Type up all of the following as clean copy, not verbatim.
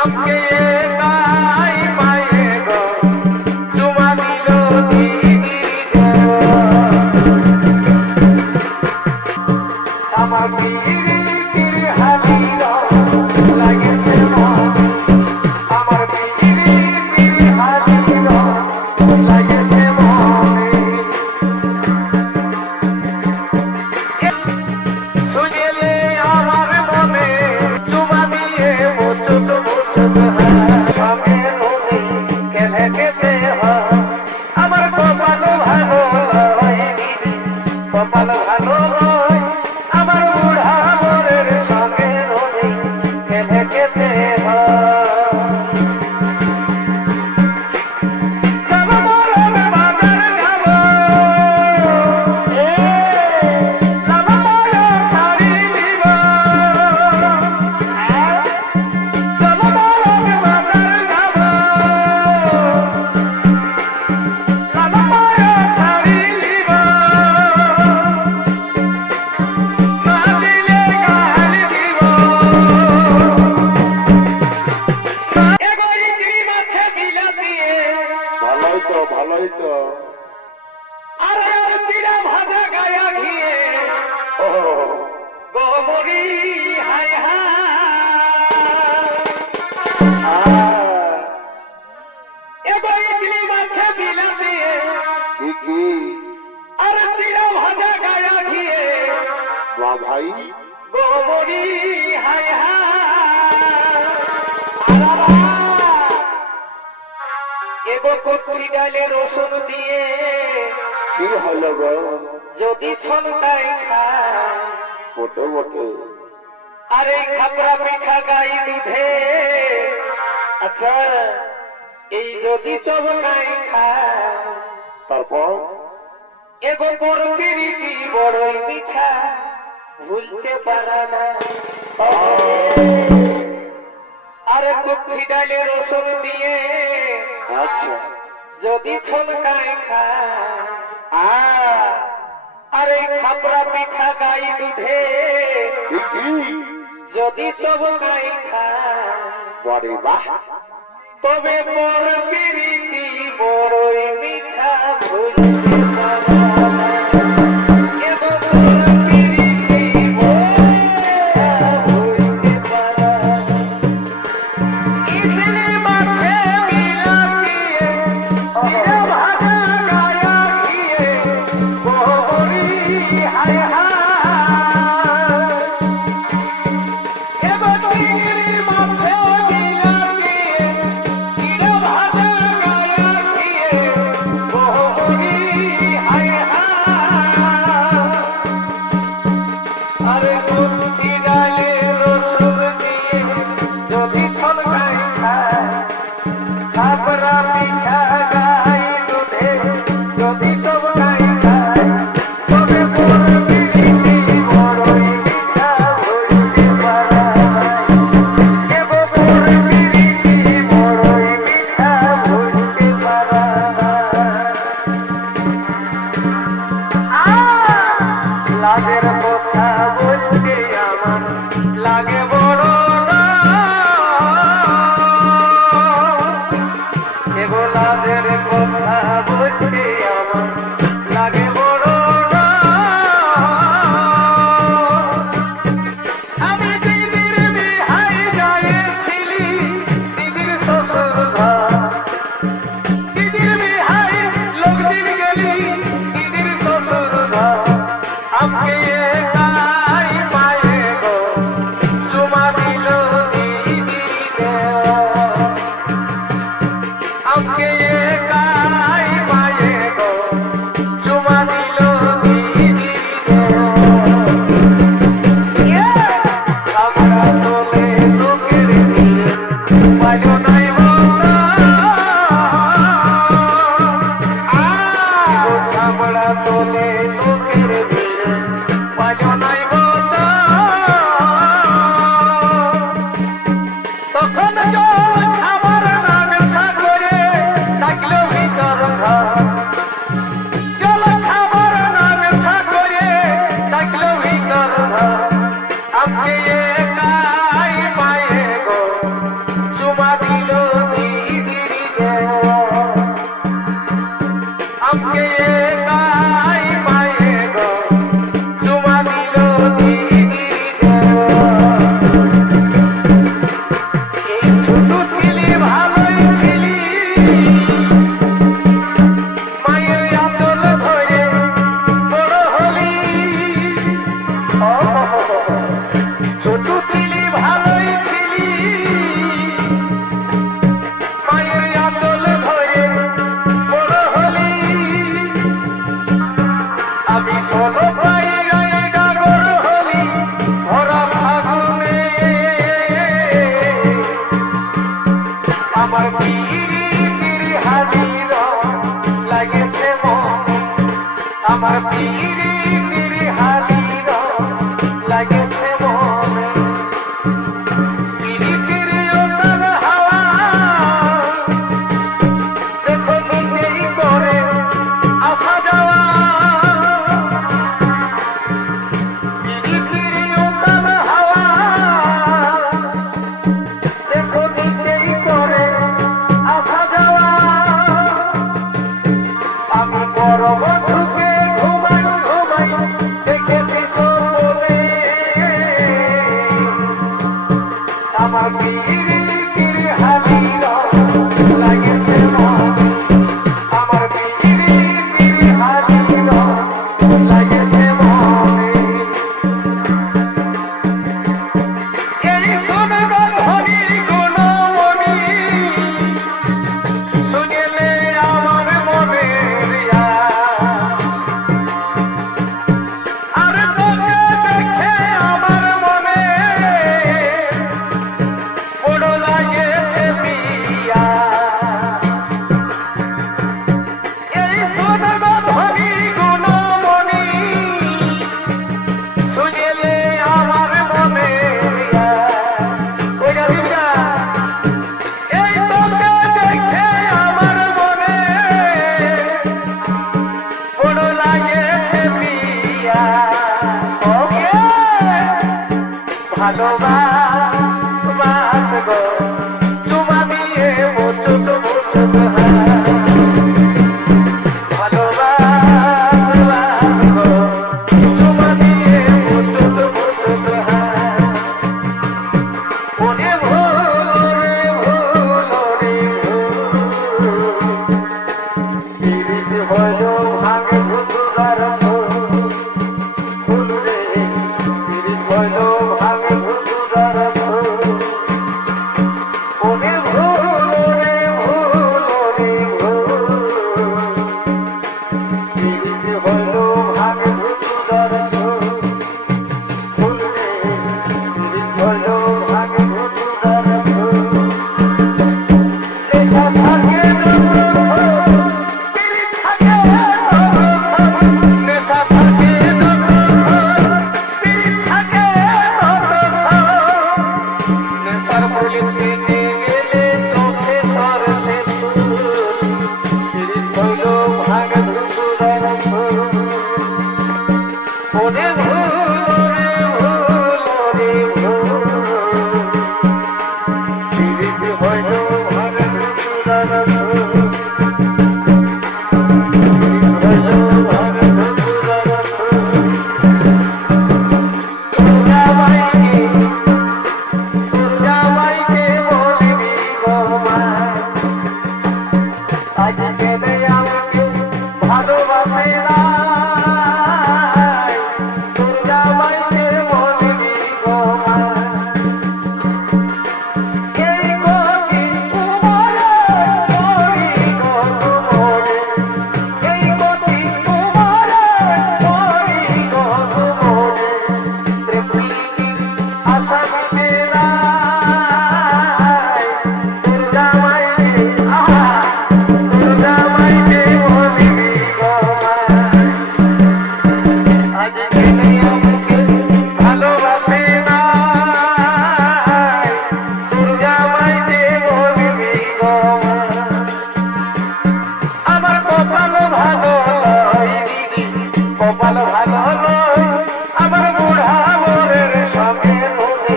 আমকে একাই পায়ে গো চুমা দিল দিদি গো আমার পিরিতির হালির লাগেছে মন আমার পিরিতির হালির লাগেছে মনে শুনিলে আমার মনে চুমা দিয়ে মোচক মোচক সঙ্গে নদী কেলে কেটে আমার কপাল ভালো লয় কপাল ভালো লয় আমার বুড়া বরের সঙ্গে নদী কেলে কেটে ভালোই তো আরে আর চিড়া ভাজা গায়া ঘিয়ে ও গোমরি হায় এগো ইডলি মাছে বিলা দিয়ে কি আর চিড়া ভাজা গায়া ঘিয়ে বাহ ভাই গোমরি হায় এগো কত্রি ডালে রসুন দিয়ে কি হলো গো যদি ছলকাই খায় বটে বটে আরে খাপড়া পিঠা গাই দুধে আচ্ছা এই যদি চবকাই খায় তারপর এগো বড় পিরিতি বড়ই মিঠা ভুলতে পারা না আরে কুক্ষি ডালে রসুন দিয়ে আচ্ছা যদি ছলকাই খায় আরে খাপড়া পিঠা গাই দুধে কি যদি চবকাই খায় বারে বাহ তবে বড় পিরিতি বড়ই মিঠা ভুলতে পারা না। এগো বড় পিরিতি বড়ই মিঠা ভুলতে পারা না। ইডলি মাছে মিলা দিয়ে চিড়া ভাজা গায়া ঘিয়ে গোমরি হায় এগো চিংড়ি মাছে মিলা দিয়ে চিড়া ভাজা গায়া ঘিয়ে গোমরি হায় পিরি পিরি হালির লাগেছে মনে পিরি পিরি ওটার হাওয়া দেখো নিজেই করে আসা যাওয়া পিরি পিরি ওটার হাওয়া দেখো নিজেই করে আসা যাওয়া আমি বড় বন্ধুকে ঘুমাই ঘুমাই দেখেছি সপনে আমার পিরি পিরি হালির লাগেছে মনে আমার পিরি পিরি হালির লাগেছে মনে এই শুনে ধনী গুণমণি শুনিলে আমার মনে আর তোকে দেখে আমার মনে বড় লাগেছে পিয়া এই শুনে ধনী গুণমণি শুনিলে আমার মনে ওই দিবনা এই তোকে দেখে আমার মনে বড় লাগেছে পিয়া ওকে ভালোবাস গো চুমা দিয়ে মুচুক মুচুক ভালোবাস গো চুমা দিয়ে মুচুক মুচুক ওরে ভুল রে ভুল রে ভুল পিরিত হইল ভাঙে ভুতুরার ফুল রে পিরিত হইল ভাঙে ভুতুরার ফুল ওরে ভুল রে ভুল রে ভুল পিরিত হইল ভাঙে ভুতুরার ফুল রে পিরিত হইল ভাঙে ভুতুরার ফুল নেশা থাকে পিরিত থাকে নেশা থাকে পিরিত থাকে নেশার প্রলিপ দিতে গেলে চোখে সরসে ফুল পিরিত হইল ভাঙে ভুতুরার ফুল ওরে ভুল রে ভুল রে ভুল পিরিত হইল ভাঙে ভুতুরার ফুল পিরিত হইল ভাঙে ভুতুরার ফুল দুর্গা মাইকে বলবি গো মা আজকে আমাকে ভালোবাসে না দুর্গা মাইকে বলবি গো মা এই গতি তোমারে করি গো তোমারে এই গতি তোমারে করি গো তোমারে প্রেমিক আশা মিটে নাই দুর্গা মাইকে দুর্গা মাইকে বলবি গো মা আজকে আমাকে ভালোবাসে না দুর্গা মাইকে বলবি গো মা আমার কপাল ভালো নয় দিদি কপাল ভালো নয় আমার বুড়া মোরের সঙ্গে নদী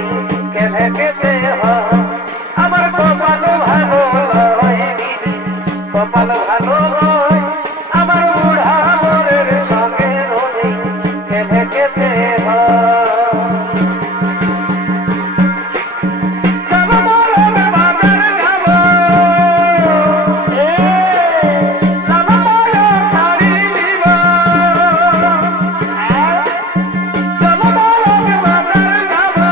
কেঁদে কেঁদে হয় আমার কপাল ভালো নয় দিদি কপাল ভালো নয় আমার বুড়া মোরের সঙ্গে নদী কেঁদে কেঁদে হয় যাবো মোরের বাবার যাবো যাবো মোরের শাড়ি নিব যাবো মোরের বাবার যাবো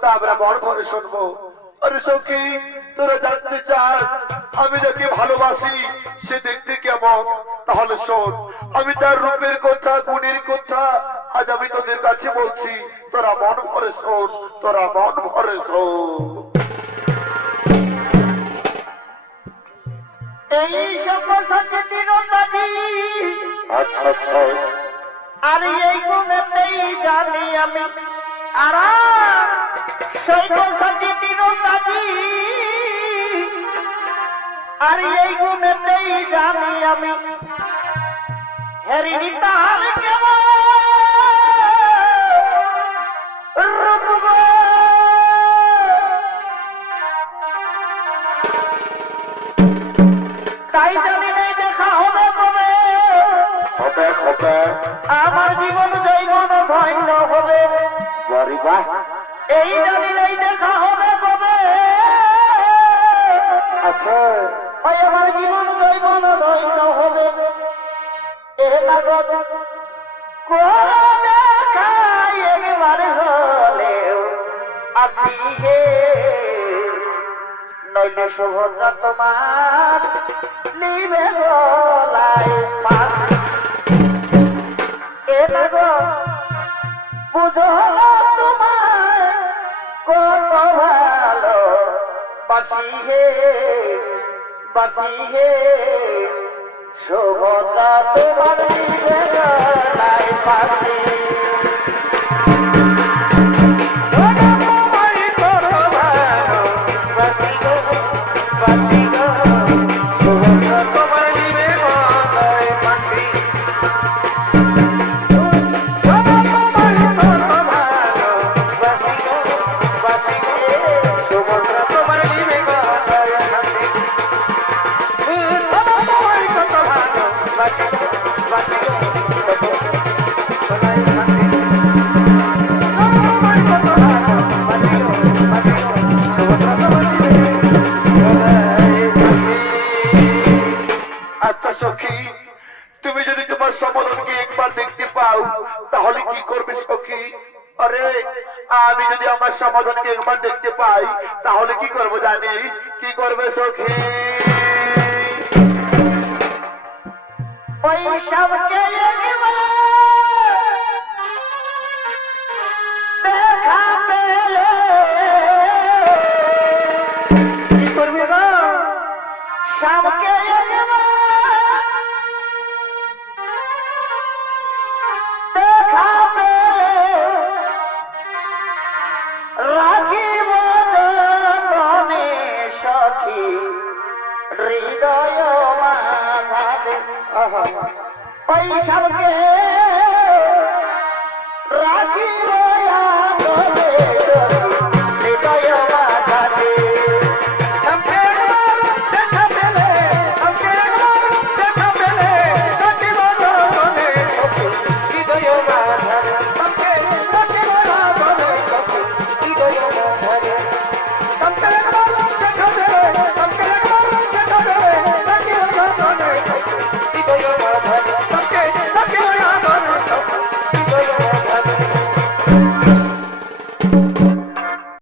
তা আমরা মন ভরে শুনবো। আরে সখী, তোরা জানতে চাস আমি যাকে ভালোবাসি সে দেখতে কেমন? তাহলে শোন, আমি তার রূপের কথা, গুণের কথা আজ আমি তোদের কাছে বলছি। তোরা মন ভরে শোন, তোরা মন ভরে শোন। এই সব্যসাচী দিনবাদী আচ্ছা আচ্ছা, আর এই গুণেতেই জানি আমি আর সব্যসাচী দিনবাদী আর এই গুণেতেই জানি আমি হেরিনি তার কেমন রূপ গো। তাই জানি নেই দেখা হবে কবে, হবে হবে। আমার জীবন জৈবন ধন্য হবে। বাড়ি বাহ, এই জানি নেই দেখা হবে কবে, আচ্ছা ওই আমার জীবন জৈবন ধন্য হবে। এ লাগত কোন দেখাই একবার হলেও আসি হে, নইলে সুভদ্রা তোমার লিবে গলায় ফাঁসি। এ লাগত বুঝো না তোমার কত ভালো বাসি হে, বাসি হে, সুভদ্রা তোমার লিবে গলায় ফাঁসি। আচ্ছা সখী, তুমি যদি তোমার সমাধানকে একবার দেখতে পাও তাহলে কি করবে সখী? আরে আমি যদি আমার সমাধানকে একবার দেখতে পাই তাহলে কি করবো জানিস? কি করবে সখী? ওই সবকে একবার দেখা পেলে কি করবি গো? সবকে একবার দেখা পেলে রাখিব মনে সখী হৃদয় মাঝারে। ওই সবকে